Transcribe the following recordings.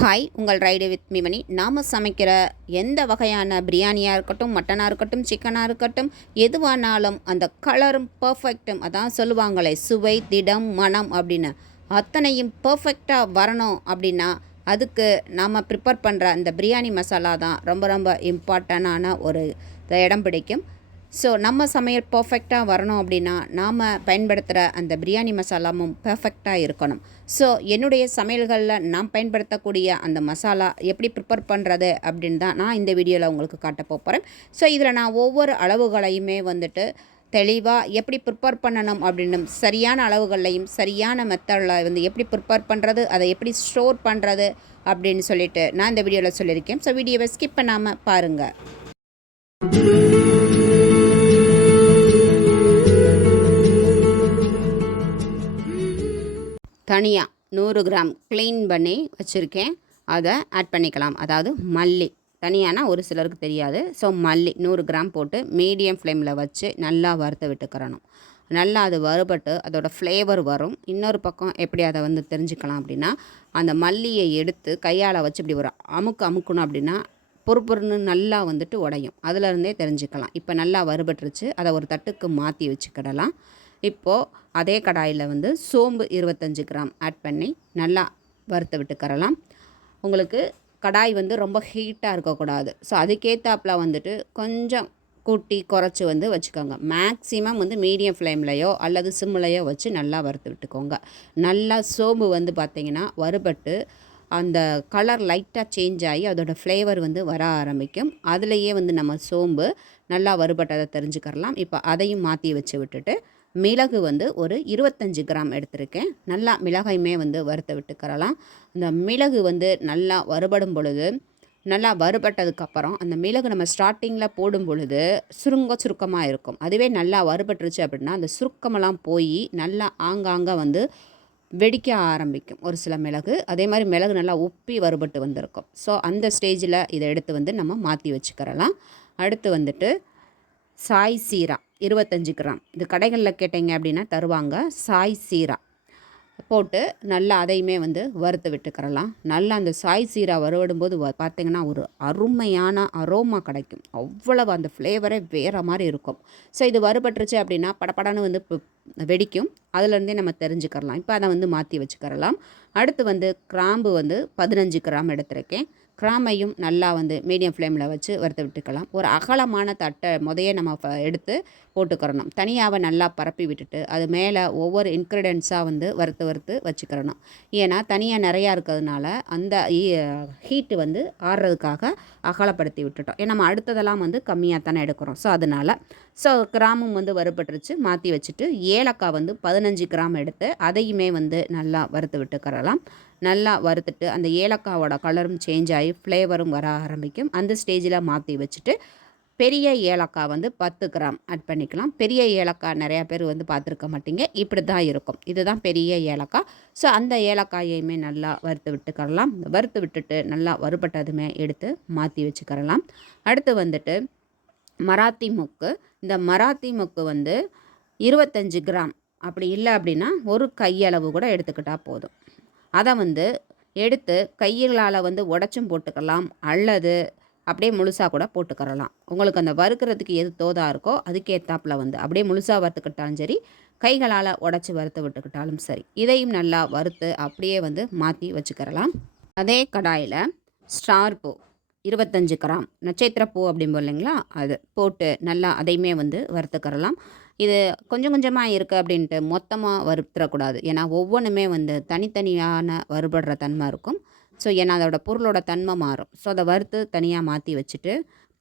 Hi உங்கள் ride with மிமணி நாம் சமைக்கிற எந்த வகையான பிரியாணியாக இருக்கட்டும் மட்டனாக இருக்கட்டும் சிக்கனாக இருக்கட்டும் எதுவானாலும் அந்த கலரும் பர்ஃபெக்ட்டும் அதான் சொல்லுவாங்களே சுவை திடம் மனம் அப்படின்னு. அத்தனையும் பர்ஃபெக்டாக வரணும் அப்படின்னா அதுக்கு நாம் ப்ரிப்பேர் பண்ணுற அந்த பிரியாணி மசாலா தான் ரொம்ப ரொம்ப இம்பார்ட்டண்டான ஒரு இடம் பிடிக்கும். ஸோ நம்ம சமையல் பர்ஃபெக்டாக வரணும் அப்படின்னா நாம் பயன்படுத்துகிற அந்த பிரியாணி மசாலாவும் பர்ஃபெக்டாக இருக்கணும். ஸோ என்னுடைய சமையல்களில் நான் பயன்படுத்தக்கூடிய அந்த மசாலா எப்படி ப்ரிப்பேர் பண்ணுறது அப்படின்னு தான் நான் இந்த வீடியோவில் உங்களுக்கு காட்ட போகிறேன் ஸோ இதில் நான் ஒவ்வொரு அளவுகளையுமே வந்துட்டு தெளிவாக எப்படி ப்ரிப்பேர் பண்ணணும் அப்படின்னும் சரியான அளவுகள்லையும் சரியான மெத்தடில் வந்து எப்படி ப்ரிப்பேர் பண்ணுறது அதை எப்படி ஸ்டோர் பண்ணுறது அப்படின்னு சொல்லிட்டு நான் இந்த வீடியோவில் சொல்லியிருக்கேன். ஸோ வீடியோவை ஸ்கிப் பண்ணாமல் பாருங்கள் தனியாக நூறு கிராம் க்ளீன் பண்ணி வச்சுருக்கேன். அதை ஆட் பண்ணிக்கலாம். அதாவது மல்லி. தனியானா ஒரு சிலருக்கு தெரியாது. ஸோ மல்லி நூறு கிராம் போட்டு மீடியம் ஃப்ளேமில் வச்சு நல்லா வறுத்து விட்டுக்கிறணும். நல்லா அது வறுபட்டு அதோட ஃப்ளேவர் வரும். இன்னொரு பக்கம் எப்படி அதை வந்து தெரிஞ்சுக்கலாம் அப்படின்னா அந்த மல்லியை எடுத்து கையால் வச்சு இப்படி ஒரு அமுக்கு அமுக்கணும் அப்படின்னா பொறுப்பொருன்னு நல்லா வந்துட்டு உடையும். அதுலேருந்தே தெரிஞ்சுக்கலாம். இப்போ நல்லா வறுபட்டுருச்சு. அதை ஒரு தட்டுக்கு மாற்றி வச்சுக்கிடலாம். இப்போது அதே கடாயில் வந்து சோம்பு இருபத்தஞ்சி கிராம் ஆட் பண்ணி நல்லா வறுத்து விட்டுக்கறலாம் உங்களுக்கு கடாய் வந்து ரொம்ப ஹீட்டாக இருக்கக்கூடாது. ஸோ அதுக்கேற்றாப்பில் வந்துட்டு கொஞ்சம் கூட்டி குறைச்சி வந்து வச்சுக்கோங்க. மேக்ஸிமம் வந்து மீடியம் ஃப்ளேம்லையோ அல்லது சிம்லையோ வச்சு நல்லா வறுத்து விட்டுக்கோங்க. நல்லா சோம்பு வந்து பார்த்திங்கன்னா வறுபட்டு அந்த கலர் லைட்டாக சேஞ்ச் ஆகி அதோடய ஃப்ளேவர் வந்து வர ஆரம்பிக்கும். அதுலேயே வந்து நம்ம சோம்பு நல்லா வறுபட்டதை தெரிஞ்சுக்கரலாம். இப்போ அதையும் மாற்றி வச்சு விட்டுட்டு மிளகு வந்து ஒரு இருபத்தஞ்சி கிராம் எடுத்திருக்கேன். நல்லா மிளகாயுமே வந்து வறுத்து விட்டுக்கிறலாம். இந்த மிளகு வந்து நல்லா வறுபடும் பொழுது நல்லா வறுபட்டதுக்கப்புறம் அந்த மிளகு நம்ம ஸ்டார்டிங்கில் போடும் பொழுது சுருங்க சுருக்கமாக இருக்கும். அதுவே நல்லா வறுபட்டுருச்சு அப்படின்னா அந்த சுருக்கமெல்லாம் போய் நல்லா ஆங்காங்கே வந்து வெடிக்க ஆரம்பிக்கும் ஒரு சில மிளகு. அதே மாதிரி மிளகு நல்லா உப்பி வறுபட்டு வந்திருக்கும். ஸோ அந்த ஸ்டேஜில் இதை எடுத்து வந்து நம்ம மாற்றி வச்சுக்கிறலாம். அடுத்து வந்துட்டு சாய் சீரா. இருபத்தஞ்சி கிராம். இது கடைகளில் கேட்டிங்க அப்படின்னா தருவாங்க. சாய் சீரா. போட்டு நல்லா அதையுமே வந்து வறுத்து விட்டுக்கிறலாம். நல்லா அந்த சாய் சீரா வறுவடும்போது பார்த்திங்கன்னா ஒரு அருமையான அரோமா கிடைக்கும். அவ்வளவு அந்த ஃப்ளேவரே வேறு மாதிரி இருக்கும். ஸோ இது வறுபட்டுருச்சு அப்படின்னா படப்படன்னு வந்து வெடிக்கும். அதுலேருந்தே நம்ம தெரிஞ்சுக்கிறலாம். இப்போ அதை வந்து மாற்றி வச்சுக்கிறலாம். அடுத்து வந்து கிராம்பு வந்து பதினஞ்சு கிராம் எடுத்திருக்கேன். கிராமையும் நல்லா வந்து மீடியம் ஃப்ளேமில் வச்சு வறுத்து விட்டுக்கலாம். ஒரு அகலமான தட்டை முதைய நம்ம எடுத்து போட்டுக்கிறணும். தனியாக நல்லா பரப்பி விட்டுட்டு அது மேலே ஒவ்வொரு இன்க்ரீடியன்ஸாக வந்து வறுத்து வறுத்து வச்சுக்கிறணும். ஏன்னா தனியாக நிறையா இருக்கிறதுனால அந்த ஹீட்டு வந்து ஆடுறதுக்காக அகலப்படுத்தி விட்டுட்டோம். ஏன்னா நம்ம அடுத்ததெல்லாம் வந்து கம்மியாக தானே எடுக்கிறோம். ஸோ அதனால் ஸோ கிராமும் வந்து வறுபட்டுருச்சு. மாற்றி வச்சுட்டு ஏலக்காய் வந்து பதினஞ்சு கிராம் எடுத்து அதையுமே வந்து நல்லா வறுத்து விட்டுக்கிறலாம். நல்லா வறுத்துட்டு அந்த ஏலக்காவோட கலரும் சேஞ்ச் ஆகி ஃப்ளேவரும் வர ஆரம்பிக்கும். அந்த ஸ்டேஜில் மாற்றி வச்சுட்டு பெரிய ஏலக்காய் வந்து பத்து கிராம் ஆட் பண்ணிக்கலாம். பெரிய ஏலக்காய் நிறையா பேர் வந்து பார்த்துருக்க மாட்டீங்க. இப்படி தான் இருக்கும். இதுதான் பெரிய ஏலக்காய். ஸோ அந்த ஏலக்காயையுமே நல்லா வறுத்து விட்டுக்கரலாம். வறுத்து விட்டுட்டு நல்லா வறுபட்டதுமே எடுத்து மாற்றி வச்சுக்கரலாம். அடுத்து வந்துட்டு மராத்தி மொக்கு. இந்த மராத்தி மொக்கு வந்து இருபத்தஞ்சி கிராம். அப்படி இல்லை அப்படின்னா ஒரு கையளவு கூட எடுத்துக்கிட்டால் போதும். அதை வந்து எடுத்து கையிலால் வந்து உடச்சும் போட்டுக்கலாம் அல்லது அப்படியே முழுசாக கூட போட்டுக்கிறலாம். உங்களுக்கு அந்த வறுக்கிறதுக்கு எது தோதாக இருக்கோ அதுக்கேற்றாப்பில் வந்து அப்படியே முழுசாக வறுத்துக்கிட்டாலும் சரி கைகளால் உடச்சி வறுத்து விட்டுக்கிட்டாலும் சரி இதையும் நல்லா வறுத்து அப்படியே வந்து மாற்றி வச்சுக்கிறலாம். அதே கடாயில் ஸ்டார் பூ இருபத்தஞ்சு கிராம் நட்சத்திர பூ அப்படிம்போம் இல்லைங்களா? அது போட்டு நல்லா அதையுமே வந்து வறுத்துக்கிறலாம். இது கொஞ்சம் கொஞ்சமாக இருக்குது அப்படின்ட்டு மொத்தமாக வறுத்துறக்கூடாது. ஏன்னா ஒவ்வொன்றுமே வந்து தனித்தனியான வறுபடுற தன்மை இருக்கும். ஸோ ஏன்னா அதோட பொருளோட தன்மை மாறும். ஸோ அதை வறுத்து தனியாக மாற்றி வச்சுட்டு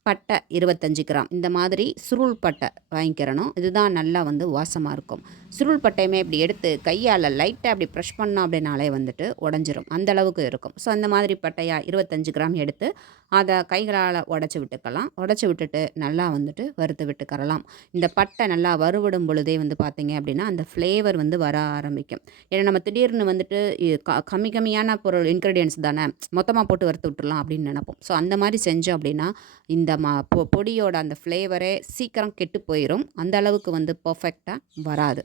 பட்டை இருபத்தஞ்சி கிராம். இந்த மாதிரி சுருள் பட்டை வாங்கிக்கிறணும். இதுதான் நல்லா வந்து வாசமாக இருக்கும். சுருள் பட்டையுமே இப்படி எடுத்து கையால் லைட்டாக அப்படி ப்ரெஷ் பண்ணோம் அப்படின்னாலே வந்துட்டு உடஞ்சிரும். அந்த அளவுக்கு இருக்கும். ஸோ அந்த மாதிரி பட்டையாக இருபத்தஞ்சி கிராம் எடுத்து அதை கைகளால் உடச்சி விட்டுக்கலாம். உடச்சி விட்டுட்டு நல்லா வந்துட்டு வறுத்து விட்டுக்கரலாம் இந்த பட்டை நல்லா வறுவிடும் பொழுதே வந்து பார்த்திங்க அப்படின்னா அந்த ஃப்ளேவர் வந்து வர ஆரம்பிக்கும். ஏன்னா நம்ம திடீர்னு வந்துட்டு கம்மி கம்மியான பொருள் இன்க்ரீடியன்ஸ் தானே. மொத்தமாக போட்டு வறுத்து விட்டுலாம் அப்படின்னு நினப்போம். ஸோ அந்த மாதிரி செஞ்சோம் அப்படின்னா இந்த மா பொ பொடியோட அந்த ஃப்ளேவரே சீக்கிரம் கெட்டு போயிடும் அந்த அளவுக்கு வந்து பர்ஃபெக்டாக வராது.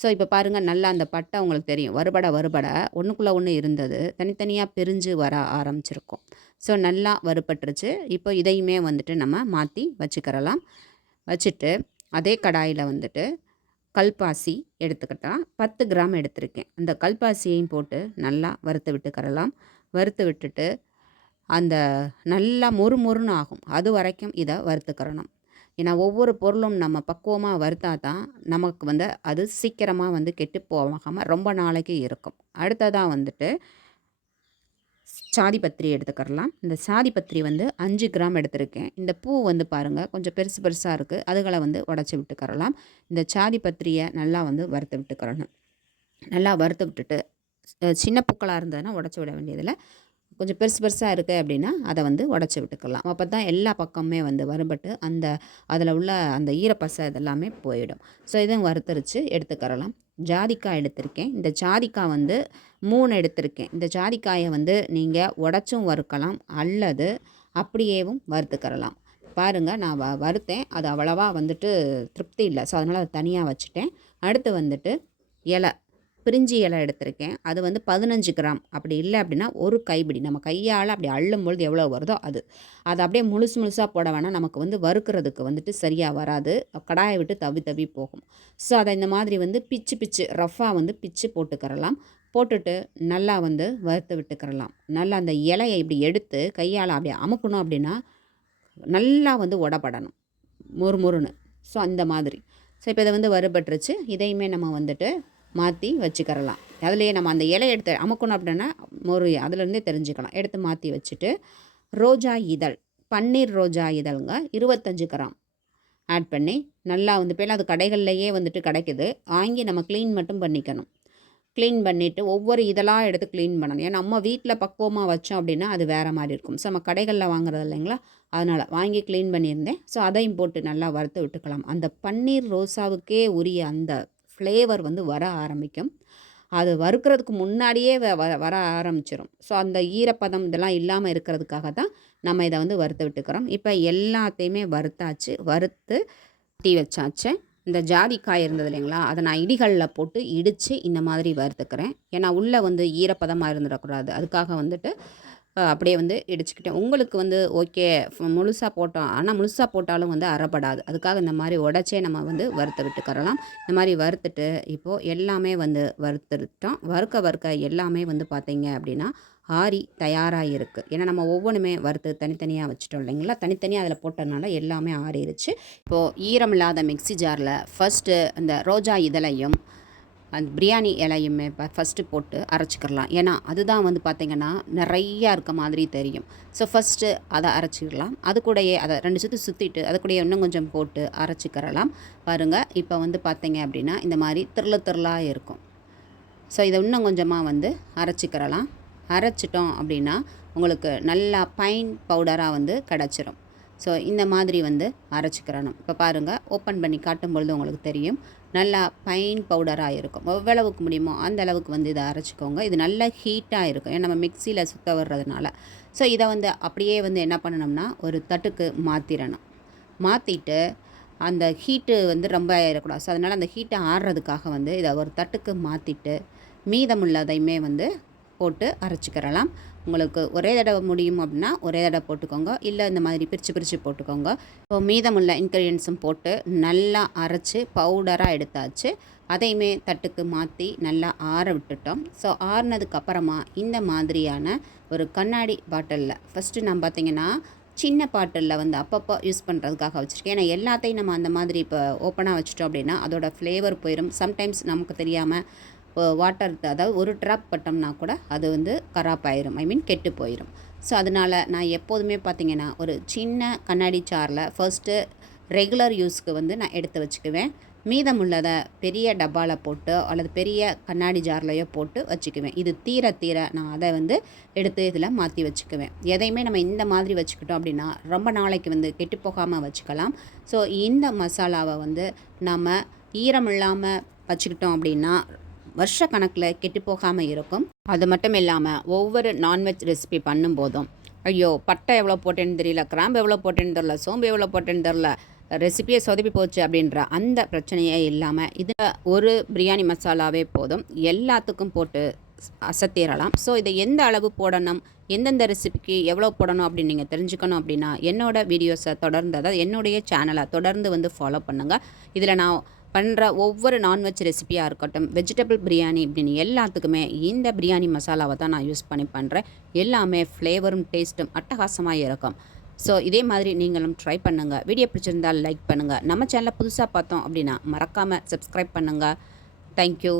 ஸோ இப்போ பாருங்கள் நல்லா அந்த பட்டை உங்களுக்கு தெரியும். வருபட வருபட ஒன்றுக்குள்ளே ஒன்று இருந்தது. தனித்தனியாக பிரிஞ்சு வர ஆரம்பிச்சிருக்கும். ஸோ நல்லா வறுபட்டுருச்சு. இப்போ இதையுமே வந்துட்டு நம்ம மாற்றி வச்சுக்கிறலாம். வச்சுட்டு அதே கடாயில் வந்துட்டு கல்பாசி எடுத்துக்கிட்டால் பத்து கிராம் எடுத்திருக்கேன். அந்த கல்பாசியையும் போட்டு நல்லா வறுத்து விட்டுக்கிறலாம். வறுத்து விட்டுட்டு அந்த நல்லா மொறு மொறுன்னு ஆகும். அது வரைக்கும் இதை வறுத்துக்கிறணும். ஏன்னா ஒவ்வொரு பொருளும் நம்ம பக்குவமாக வறுத்தா தான் நமக்கு வந்து அது சீக்கிரமாக வந்து கெட்டு போகாமல் ரொம்ப நாளைக்கு இருக்கும். அடுத்ததாக வந்துட்டு சாதி பத்திரி எடுத்துக்கிறலாம். இந்த சாதி பத்திரி வந்து அஞ்சு கிராம் எடுத்திருக்கேன். இந்த பூ வந்து பாருங்கள் கொஞ்சம் பெருசு பெருசாக இருக்குது அதுகளை வந்து உடச்சி விட்டுக்கிறலாம். இந்த சாதி பத்திரியை நல்லா வந்து வறுத்து விட்டுக்கிறணும். நல்லா வறுத்து விட்டுட்டு சின்ன பூக்களாக இருந்ததுன்னா உடச்சி விட வேண்டியதில்லை. கொஞ்சம் பெருசு பெருசாக இருக்குது அப்படின்னா அதை வந்து உடச்சி விட்டுக்கலாம். அப்போ தான் எல்லா பக்கமுமே வந்து வறுபட்டு அந்த அதில் உள்ள அந்த ஈரப்பசை இதெல்லாமே போயிடும். ஸோ இதை வறுத்தரித்து எடுத்துக்கிறலாம். ஜாதிக்காய் எடுத்திருக்கேன். இந்த ஜாதிக்காய் வந்து மூணு எடுத்திருக்கேன். இந்த ஜாதிக்காயை வந்து நீங்கள் உடச்சும் வறுக்கலாம் அல்லது அப்படியேவும் வறுத்துக்கிறலாம். பாருங்கள் நான் வ வறுத்தேன். அது அவ்வளவா வந்துட்டு திருப்தி இல்லை. ஸோ அதனால் அதை தனியாக வச்சுட்டேன். அடுத்து வந்துட்டு இலை. பிரிஞ்சி இலை எடுத்திருக்கேன். அது வந்து பதினஞ்சு கிராம். அப்படி இல்லை அப்படின்னா ஒரு கைப்பிடி. நம்ம கையால் அப்படி அள்ளும் பொழுது எவ்வளோ வருதோ அது. அதை அப்படியே முழுசு முழுசாக போட வேணால் நமக்கு வந்து வறுக்கிறதுக்கு வந்துட்டு சரியாக வராது. கடாயை விட்டு தவி தவி போகும். ஸோ அதை இந்த மாதிரி வந்து பிச்சு பிச்சு ரஃப்பாக வந்து பிச்சு போட்டுக்கிறலாம். போட்டுட்டு நல்லா வந்து வறுத்து விட்டுக்கிறலாம். நல்லா அந்த இலையை இப்படி எடுத்து கையால் அப்படி அமுக்கணும் அப்படின்னா நல்லா வந்து உடப்படணும். மொறு மொறுன்னு. ஸோ அந்த மாதிரி. ஸோ இப்போ இதை வந்து வறுபட்டுருச்சு. இதையுமே நம்ம வந்துட்டு மாற்றி வச்சுக்கிறலாம். அதுலேயே நம்ம அந்த இலையை எடுத்து அமுக்கணும் அப்படின்னா ஒரு அதுலேருந்தே தெரிஞ்சுக்கலாம். எடுத்து மாற்றி வச்சுட்டு ரோஜா இதழ் பன்னீர் ரோஜா இதழ்ங்க இருபத்தஞ்சு கிராம். ஆட் பண்ணி நல்லா வந்து இப்போ அது கடைகள்லையே வந்துட்டு கிடைக்குது. வாங்கி நம்ம க்ளீன் மட்டும் பண்ணிக்கணும். க்ளீன் பண்ணிவிட்டு ஒவ்வொரு இதெல்லாம் எடுத்து க்ளீன் பண்ணணும். ஏன்னா நம்ம வீட்டில் பக்குவமாக வச்சோம் அப்படின்னா அது வேறு மாதிரி இருக்கும். ஸோ நம்ம கடைகளில் வாங்குறது இல்லைங்களா? அதனால் வாங்கி க்ளீன் பண்ணியிருந்தேன். ஸோ அதையும் போட்டு நல்லா வறுத்து விட்டுக்கலாம். அந்த பன்னீர் ரோசாவுக்கே உரிய அந்த ஃப்ளேவர் வந்து வர ஆரம்பிக்கும். அது வறுக்கிறதுக்கு முன்னாடியே வ வ வர ஆரம்பிச்சிடும் ஸோ அந்த ஈரப்பதம் இதெல்லாம் இல்லாமல் இருக்கிறதுக்காக தான் நம்ம இதை வந்து வறுத்து விட்டுக்கிறோம். இப்போ எல்லாத்தையுமே வறுத்தாச்சு. வறுத்து டீ வச்சாச்சு. இந்த ஜாதிக்காய் இருந்தது இல்லைங்களா? அதை நான் இடிகளில் போட்டு இடித்து இந்த மாதிரி வறுத்துக்கிறேன். ஏன்னா உள்ளே வந்து ஈரப்பதமாக இருந்துடக்கூடாது. அதுக்காக வந்துட்டு அப்படியே வந்து இடிச்சுக்கிட்டேன். உங்களுக்கு வந்து ஓகே முழுசாக போட்டோம் ஆனால் முழுசாக போட்டாலும் வந்து அறப்படாது. அதுக்காக இந்த மாதிரி உடச்சே நம்ம வந்து வறுத்து விட்டுக்கரலாம் இந்த மாதிரி வறுத்துட்டு இப்போது எல்லாமே வந்து வறுத்துட்டோம். வறுக்க வறுக்க எல்லாமே வந்து பார்த்தீங்க அப்படின்னா ஆறி தயாராக இருக்குது ஏன்னா நம்ம ஒவ்வொன்றுமே வறுத்து தனித்தனியாக வச்சுட்டோம் இல்லைங்களா? தனித்தனியாக அதில் போட்டதுனால எல்லாமே ஆறிடுச்சு இப்போது ஈரம் இல்லாத மிக்ஸி ஜாரில் ஃபஸ்ட்டு அந்த ரோஜா இதழையும் அந்த பிரியாணி இலையுமே இப்போ ஃபஸ்ட்டு போட்டு அரைச்சிக்கிறலாம் ஏன்னா அதுதான் வந்து பார்த்திங்கன்னா நிறையா இருக்க மாதிரி தெரியும். ஸோ ஃபஸ்ட்டு அதை அரைச்சிக்கலாம் அது கூடயே அதை ரெண்டு சுற்றி சுற்றிட்டு அது கூடயே இன்னும் கொஞ்சம் போட்டு அரைச்சிக்கிறலாம் பாருங்கள் இப்போ வந்து பார்த்தீங்க அப்படின்னா இந்த மாதிரி திருள திருளாக இருக்கும். ஸோ இதை இன்னும் கொஞ்சமாக வந்து அரைச்சிக்கிறலாம் அரைச்சிட்டோம் அப்படின்னா உங்களுக்கு நல்லா பைன் பவுடராக வந்து கிடச்சிரும். ஸோ இந்த மாதிரி வந்து அரைச்சிக்கிறணும் இப்போ பாருங்கள் ஓப்பன் பண்ணி காட்டும் பொழுது உங்களுக்கு தெரியும். நல்லா பைன் பவுடராக இருக்கும். எவ்வளவுக்கு முடியுமோ அந்த அளவுக்கு வந்து இதை அரைச்சிக்கோங்க. இது நல்லா ஹீட்டாக இருக்கும். ஏன்னா நம்ம மிக்சியில் சுத்த வர்றதுனால. ஸோ இதை வந்து அப்படியே வந்து என்ன பண்ணணும்னா ஒரு தட்டுக்கு மாற்றிடணும் மாற்றிட்டு அந்த ஹீட்டு வந்து ரொம்ப ஆயிடக்கூடாது ஸோ அதனால் அந்த ஹீட்டை ஆடுறதுக்காக வந்து இதை ஒரு தட்டுக்கு மாற்றிட்டு மீதமுள்ளதையுமே வந்து போட்டு அரைச்சிக்கிறலாம். உங்களுக்கு ஒரே தடவை முடியும் அப்படின்னா ஒரே தடவை போட்டுக்கோங்க. இல்லை இந்த மாதிரி பிரித்து பிரித்து போட்டுக்கோங்க. இப்போ மீதமுள்ள இன்க்ரீடியன்ஸும் போட்டு நல்லா அரைச்சி பவுடராக எடுத்தாச்சு. அதையுமே தட்டுக்கு மாற்றி நல்லா ஆற விட்டுட்டோம். ஸோ ஆறுனதுக்கப்புறமா இந்த மாதிரியான ஒரு கண்ணாடி பாட்டிலில் ஃபஸ்ட்டு நான் பார்த்தீங்கன்னா சின்ன பாட்டிலில் வந்து அப்பப்போ யூஸ் பண்ணுறதுக்காக வச்சுருக்கேன். ஏன்னா எல்லாத்தையும் நம்ம அந்த மாதிரி இப்போ ஓப்பனாக வச்சுட்டோம் அப்படின்னா அதோட ஃப்ளேவர் போயிடும் சம்டைம்ஸ் நமக்கு தெரியாமல் வாட்டர் அதாவது ஒரு ட்ராப் பட்டோம்னா கூட அது வந்து கராப் ஆயிரும். ஐ மீன் கெட்டு போயிடும் ஸோ அதனால் நான் எப்போதுமே பார்த்தீங்கன்னா ஒரு சின்ன கண்ணாடி சாரில் ஃபர்ஸ்ட்டு ரெகுலர் யூஸ்க்கு வந்து நான் எடுத்து வச்சுக்குவேன். மீதமுள்ளதை பெரிய டப்பாவில் போட்டு அல்லது பெரிய கண்ணாடி ஜார்லையோ போட்டு வச்சுக்குவேன். இது தீர தீர நான் அதை வந்து எடுத்து இதில் மாற்றி வச்சுக்குவேன். எதையுமே நம்ம இந்த மாதிரி வச்சுக்கிட்டோம் அப்படின்னா ரொம்ப நாளைக்கு வந்து கெட்டு போகாமல் வச்சுக்கலாம். ஸோ இந்த மசாலாவை வந்து நம்ம ஈரம் இல்லாமல் வச்சுக்கிட்டோம் அப்படின்னா வருஷ கணக்கில் கெட்டு போகாமல் இருக்கும். அது மட்டும் இல்லாமல் ஒவ்வொரு நான்வெஜ் ரெசிபி பண்ணும்போதும் ஐயோ பட்டை எவ்வளோ போட்டேன்னு தெரியல கிராம்பு எவ்வளோ போட்டேன்னு தெரில சோம்பு எவ்வளோ போட்டேன்னு தெரில ரெசிபியை சொதப்பி போச்சு அப்படின்ற அந்த பிரச்சனையே இல்லாமல் இது ஒரு பிரியாணி மசாலாவே போதும். எல்லாத்துக்கும் போட்டு அசத்தேறலாம் ஸோ இதை எந்த அளவு போடணும் எந்தெந்த ரெசிபிக்கு எவ்வளோ போடணும் அப்படின்னு நீங்கள் தெரிஞ்சுக்கணும் அப்படின்னா என்னோடய வீடியோஸை தொடர்ந்து அதாவது என்னுடைய சேனலை தொடர்ந்து வந்து ஃபாலோ பண்ணுங்கள் இதில் நான் பண்ணுற ஒவ்வொரு நான்வெஜ் ரெசிபியாக இருக்கட்டும் வெஜிடபிள் பிரியாணி இப்படின்னு எல்லாத்துக்குமே இந்த பிரியாணி மசாலாவை தான் நான் யூஸ் பண்ணி பண்ணுறேன் எல்லாமே ஃப்ளேவரும் டேஸ்ட்டும் அட்டகாசமாக இருக்கும். ஸோ இதே மாதிரி நீங்களும் ட்ரை பண்ணுங்கள் வீடியோ பிடிச்சிருந்தால் லைக் பண்ணுங்கள் நம்ம சேனலை புதுசாக பார்த்தோம் அப்படின்னா மறக்காமல் சப்ஸ்கிரைப் பண்ணுங்கள் தேங்க்யூ